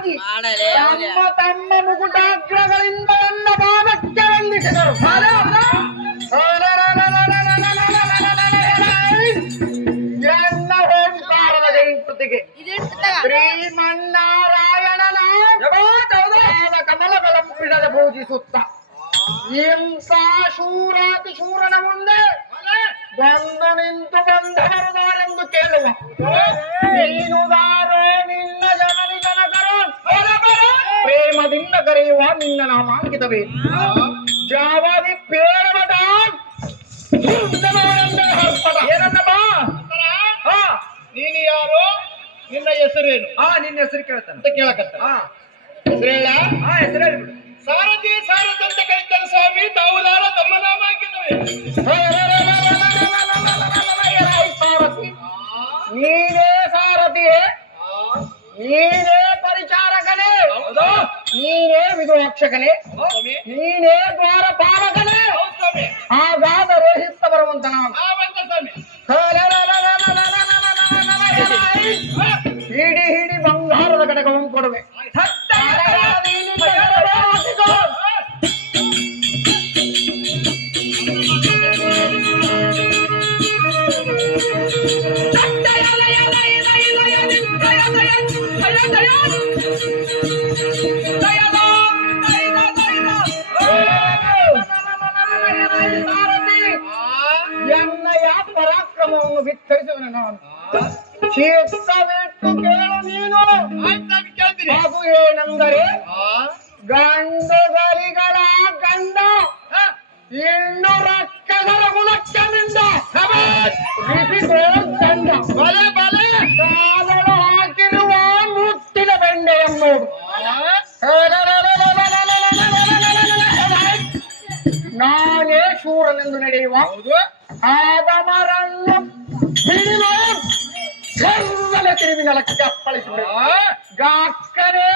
ಆಗಿ ತಮ್ಮ ತಮ್ಮ ಮುಗುಟಾಗ್ರಗಳಿಂದ ನನ್ನ ಪಾದಕ್ಕೆ ವಂದಿಸಿದರು. ಎನ್ನ ಓಂಕಾರದ ಜಯಂತಿಗೆ ಶ್ರೀಮನ್ನಾರಾಯಣನ ಕಮಲಗಳ ಬಿಡದೆ ಪೂಜಿಸುತ್ತ ಹಿಂಸಾ ಶೂರಾತಿ ಶೂರನ ಮುಂದೆ ಬಂದು ನಿಂತು ಬಂದವರದಾರೆಂದು ಕೇಳುವ ನೀನುದಾರೋ ನಿನ್ನ ಜನನಿ ಜನಕರು ಪ್ರೇಮದಿಂದ ಕರೆಯುವ ನಿನ್ನ ನಾಮಾಂಕಿತವೇ ಜಾವಾದಿ ಪೇರವಟ ಏನನ್ನಪ್ಪ ನೀನು ಯಾರು? ನಿನ್ನ ಹೆಸರೇನು? ನಿನ್ನ ಹೆಸರು ಕೇಳ್ತಾನೆ ಅಂತ ಕೇಳಕತ್ತ. ಹೆಸರೇಳ? ಹೆಸರು ಹೇಳ್ಬಿಡು. ಸಾರಥಿ ಸಾರಥಂತ ಕರೀತಾನೆ ಸ್ವಾಮಿ. ತಾವುದಾರ ತಮ್ಮ ನಾಮ ಹಾಕಿದವೆ. ಸಾರಥಿ ನೀನೇ ಸಾರಥಿಯೇ, ನೀನೇ ಪರಿಚಾರಕನೇ, ನೀನೇ ವಿಧುರಕ್ಷಕನೇ, ನೀನೇ ದ್ವಾರಪಾಲಕನೇ. ಹಾಗಾದರೆ ಹಿತ್ತ ಬರುವಂತ ನಾವು ಹಿಡಿ ಹಿಡಿ ಬಂಗಾರದ ಕಡೆಗಳನ್ನು ಕೊಡುವೆ. ಎನ್ನಯ ಪರಾಕ್ರಮವನ್ನು ವಿಸ್ತರಿಸುವನು ನಾನು. ಚಿತ್ತ ಬಿಟ್ಟು ಕೇಳು ನೀನು. ಹಾಗೂ ಏನೆಂದರೆ ಗಂಡುಗರಿಗಳ ಗಂಡ ಇನ್ನು ರಕ್ಕಸರ ಗುಣಕ್ಕೆ ಮಿಂದ ದಂಡ ಬಲೆ ಬಲೆ ಕಾಲಳು ಹಾಕಿರುವ ಮುತ್ತಿನ ಬೆಂಡೆ ಎಂಬುದು. ನಾನೇ ಶೂರನೆಂದು ನಡೆಯುವ ಆದಮರನ್ನು ಹಿಡಿದು ಸರ್ವಲೆ ತಿರುಗಿ ನೆಲಕ್ಕೆ ಅಪ್ಪಳಿಸಿಬಿಡ ಗಾಕ್ಕನೇ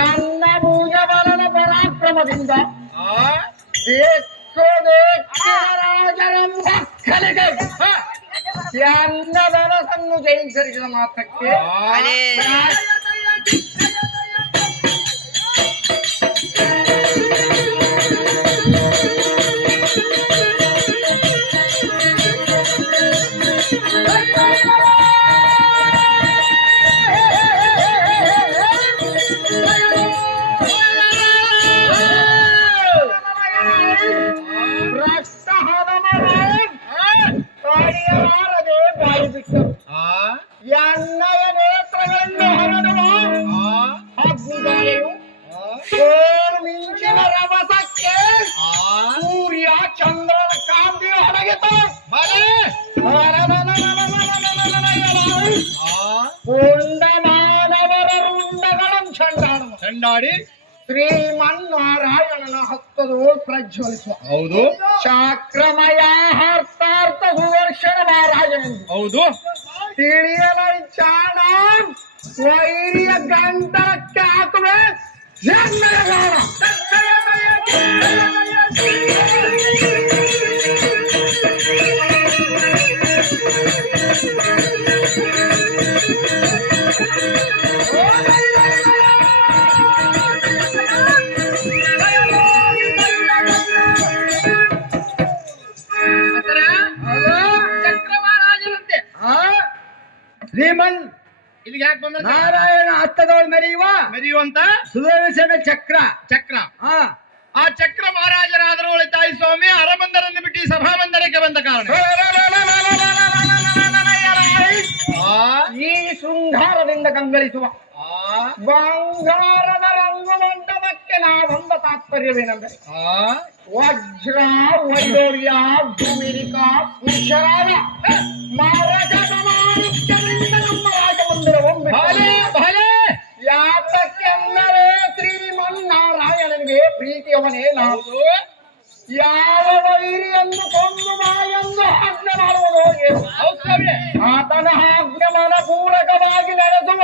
ಎನ್ನ ಭೂಜ ಬಲನ ಪರಾಕ್ರಮದಿಂದ ರಾಜರೆಂಬ ಕಲಿಗೆ ಎನ್ನ ಧನಸನ್ನು ಜಯಿಸರಿಸಿದ ಮಾತ್ರಕ್ಕೆ ಎನ್ನಯ ನೇತ್ರಗಳನ್ನು ಹರಡುವ ಅಗ್ನಿಗಾಲೆಯು ಮಿಂಚಿನ ರಭಸಕ್ಕೆ ಸೂರ್ಯ ಚಂದ್ರನ ಕಾಂತಿಯು ಹೊರಗಿತು. ಕೊಂಡ ಮಾನವರ ರುಂಡಗಳನ್ನು ಚಂಡಾಡಿ ಶ್ರೀಮನ್ನಾರಾಯಣನ ಹತ್ತದು ಪ್ರಜ್ವಲಿಸುವ. ಹೌದು. ಶಾಕ್ರಮಯ ಹರ್ತಾರ್ಥ ಸುದರ್ಶನ ಮಹಾರಾಜನೆಂದು. ಹೌದು. ತಿಳಿಯಲೈ ಚಾಣ ವೈರಿಯ ಗಂಟಕ್ಕೆ ಹಾಕುವೆ ಎನ್ನಯ ಗಾನ. ಶ್ರೀಮನ್ ಇಲ್ಲಿ ಯಾಕೆ ಬಂದ? ನಾರಾಯಣ ಹಸ್ತದವಳು ಮೆರೆಯುವಂತ ಸುದರ್ಶನ ಚಕ್ರ. ಚಕ್ರ. ಆ ಚಕ್ರ ಮಹಾರಾಜರಾದರೂ ತಾಯಿ ಸ್ವಾಮಿ ಅರಬಂದರನ್ನು ಬಿಟ್ಟು ಸಭಾಬಂದರಕ್ಕೆ ಬಂದ ಕಾರಣ ಈ ಶೃಂಗಾರದಿಂದ ಕಂಗಳಿಸುವ ಬಂಗಾರದ ರಂಗಮಂಟಪಕ್ಕೆ ನಾವೊಂದ ತಾತ್ಪರ್ಯವೇನೆಂದರೆ ವಜ್ರ ವೈಡೂರ್ಯ ಧೂಮಿರಿಕ ಪುರುಷರಾದ ಮಾರಾಟದಿಂದ ನಮ್ಮ ರಾಜಮಂದಿರವೊಂದು ಯಾತಕ್ಕೆಂದರೆ ಶ್ರೀಮನ್ನಾರಾಯಣನಿಗೆ ಪ್ರೀತಿಯವನೇ ನಾವು ಯಾವ ವೈರಿಯನ್ನು ಕೊಂದು ಮಾಯನ್ನು ಆಜ್ಞೆ ಮಾಡುವುದು ಆತನ ಆಜ್ಞೆ ಮನಪೂರಕವಾಗಿ ನಡೆಸುವ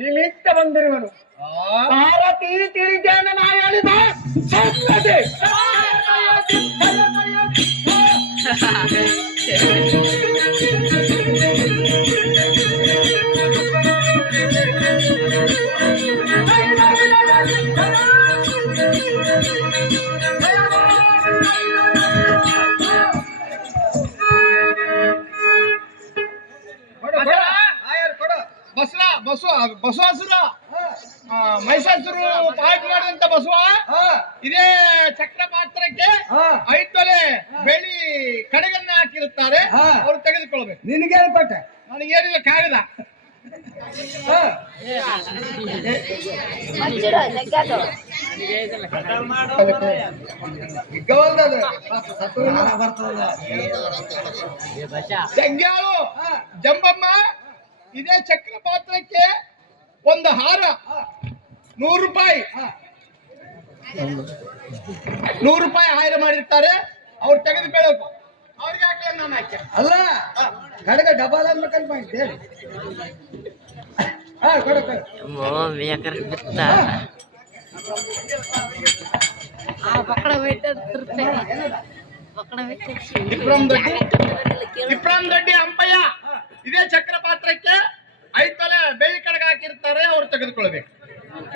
ನಿಮಿತ್ತ ಬಂದಿರುವನು. ಭಾರತೀ ತಿಳಿದೇನೆ ನಾ ಹೇಳಿದ ಸಂಗತಿ. ಬಸವಾಸುರ ಮಹಿಷಾಸುರು ಪಾಠ ಮಾಡಿದಂತ ಬಸವ ಇದೇ ಚಕ್ರ ಪಾತ್ರಕ್ಕೆ 5 ತೊಲೆ ಬೆಳ್ಳಿ ಕಡೆಗನ್ನ ಹಾಕಿರುತ್ತಾರೆ. ಅವ್ರು ತೆಗೆದುಕೊಳ್ಬೇಕು. ನಿನಗೆ ಕೊಟ್ಟೆ ನನಗೇನಿಲ್ಲ ಕಾಗದ. ಜಗ್ಗ್ಯಾಳು ಜಂಬಮ್ಮ ಇದೇ ಚಕ್ರ ಪಾತ್ರಕ್ಕೆ ಒಂದು ಹಾರ 100 ರೂಪಾಯಿ 100 ರೂಪಾಯಿ ಹಾರ ಮಾಡಿರ್ತಾರೆ. ಅವ್ರು ತೆಗೆದುಕೊಳ್ಳಬೇಕು. ಅವ್ರಿಗೆ ಹಾಕಿ ನಾನು ಹಾಕಿ ಅಲ್ಲ ಕಡೆಗೆ ಡಬಲ್ ಅನ್ಬೇಕಂತ ಮಾಡಿದ್ದೆ. ಕೊಡು ಕೊಡು. ಇಬ್ರಾಹಿಂ ದೊಡ್ಡಿ ಅಂಪಯ್ಯ ಇದೇ ಚಕ್ರ ಪಾತ್ರಕ್ಕೆ 5 ತೊಲೆ ಬೆಳ್ಳಿ ಕಡೆಗೆ ಹಾಕಿರ್ತಾರೆ. ಅವ್ರು ತೆಗೆದುಕೊಳ್ಬೇಕು.